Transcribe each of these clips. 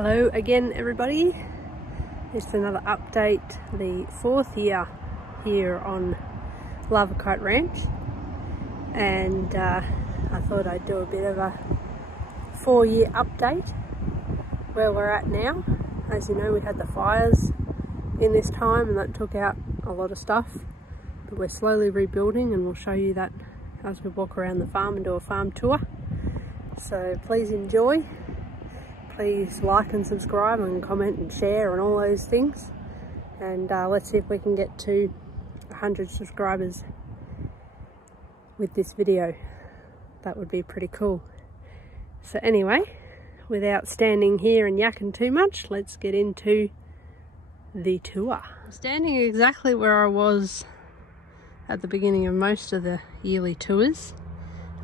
Hello again everybody, just another update, the 4th year here on Lava Kite Ranch, and I thought I'd do a bit of a 4-year update where we're at now. As you know, we had the fires in this time and that took out a lot of stuff, but we're slowly rebuilding and we'll show you that as we walk around the farm and do a farm tour. So please enjoy. Please like and subscribe and comment and share and all those things, and let's see if we can get to 100 subscribers with this video. That would be pretty cool. So anyway, without standing here and yakking too much, let's get into the tour. I'm standing exactly where I was at the beginning of most of the yearly tours,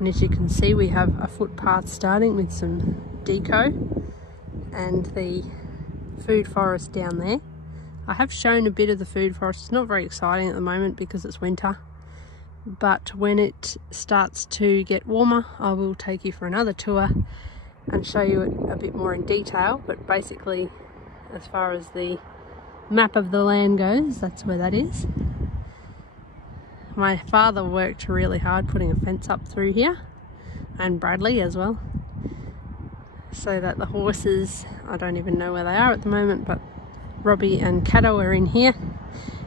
and as you can see we have a footpath starting with some deco and the food forest down there. I have shown a bit of the food forest. It's not very exciting at the moment because it's winter, but when it starts to get warmer I will take you for another tour and show you it a bit more in detail. But basically, as far as the map of the land goes, that's where that is. My father worked really hard putting a fence up through here, and Bradley as well, so that the horses, I don't even know where they are at the moment, but Robbie and Cato are in here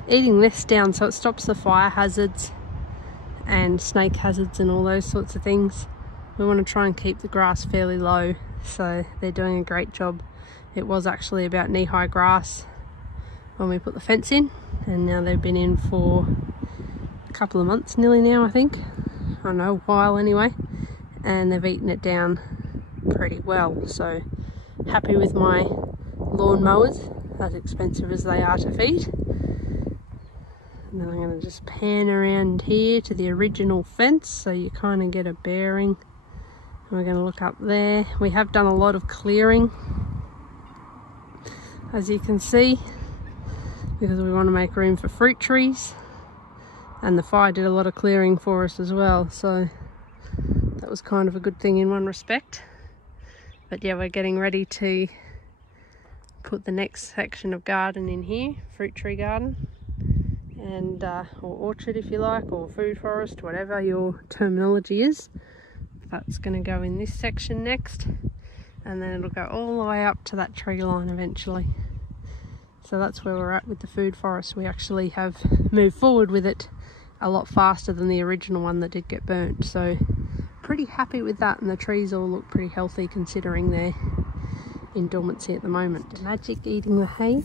eating this down so it stops the fire hazards and snake hazards and all those sorts of things. We want to try and keep the grass fairly low, so they're doing a great job. It was actually about knee-high grass when we put the fence in, and now they've been in for a couple of months nearly now, I think. I don't know, a while anyway, and they've eaten it down pretty well. So happy with my lawn mowers, as expensive as they are to feed. And then I'm going to just pan around here to the original fence so you kind of get a bearing. And we're going to look up there. We have done a lot of clearing, as you can see, because we want to make room for fruit trees, and the fire did a lot of clearing for us as well, so that was kind of a good thing in one respect. But yeah, we're getting ready to put the next section of garden in here, fruit tree garden, and or orchard if you like, or food forest, whatever your terminology is. That's going to go in this section next, and then it'll go all the way up to that tree line eventually. So that's where we're at with the food forest. We actually have moved forward with it a lot faster than the original one that did get burnt, so pretty happy with that, and the trees all look pretty healthy considering they're in dormancy at the moment. Magic eating the hay.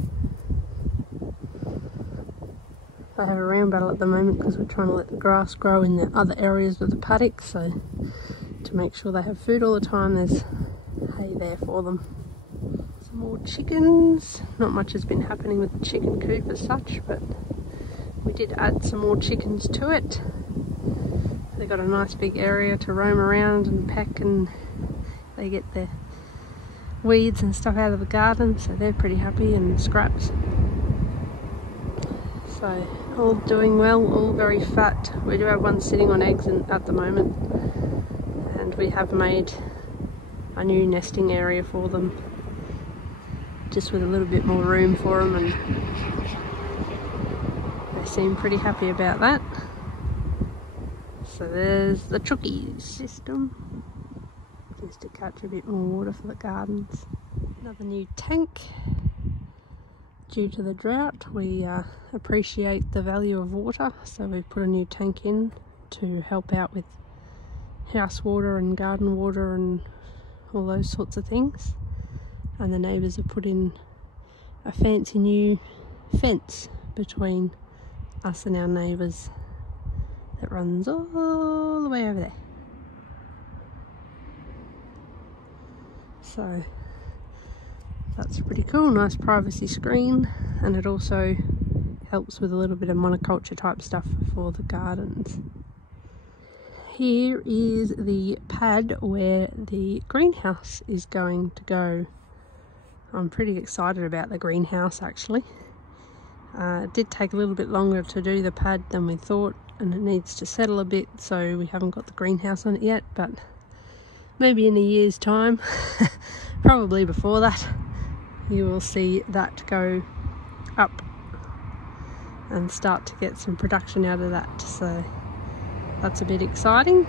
I have a round battle at the moment because we're trying to let the grass grow in the other areas of the paddock, so to make sure they have food all the time, there's hay there for them. Some more chickens. Not much has been happening with the chicken coop as such, but we did add some more chickens to it. They've got a nice big area to roam around and peck, and they get their weeds and stuff out of the garden, so they're pretty happy, and scraps. So all doing well, all very fat. We do have one sitting on eggs at the moment, and we have made a new nesting area for them, just with a little bit more room for them, and they seem pretty happy about that. So there's the Chookies system, just to catch a bit more water for the gardens. Another new tank. Due to the drought, we appreciate the value of water, so we've put a new tank in to help out with house water and garden water and all those sorts of things. And the neighbours have put in a fancy new fence between us and our neighbours that runs all the way over there. So that's pretty cool, nice privacy screen, and it also helps with a little bit of monoculture type stuff for the gardens. Here is the pad where the greenhouse is going to go. I'm pretty excited about the greenhouse actually. It did take a little bit longer to do the pad than we thought, and it needs to settle a bit, so we haven't got the greenhouse on it yet, but maybe in a year's time, probably before that, you will see that go up and start to get some production out of that. So that's a bit exciting.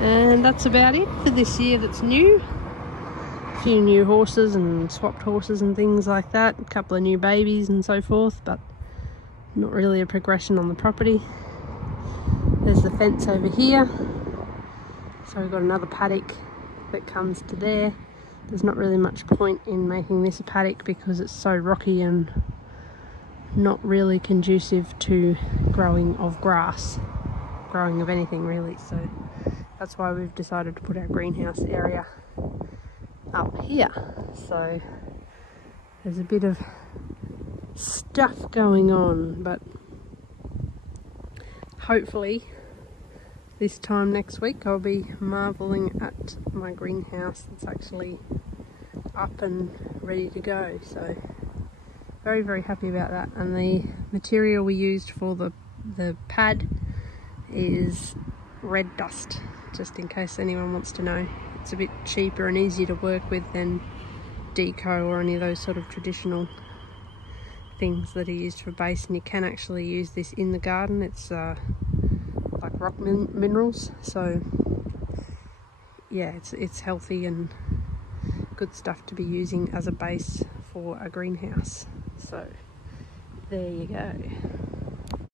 And that's about it for this year that's new. A few new horses and swapped horses and things like that. A couple of new babies and so forth, but not really a progression on the property. There's the fence over here. So we've got another paddock that comes to there. There's not really much point in making this a paddock because it's so rocky and not really conducive to growing of grass, growing of anything really. So that's why we've decided to put our greenhouse area up here. So there's a bit of stuff going on, but hopefully this time next week I'll be marvelling at my greenhouse that's actually up and ready to go. So very, very happy about that. And the material we used for the pad is red dust, just in case anyone wants to know. It's a bit cheaper and easier to work with than deco or any of those sort of traditional things that are used for base, and you can actually use this in the garden. It's like rock minerals, so yeah, it's healthy and good stuff to be using as a base for a greenhouse. So there you go.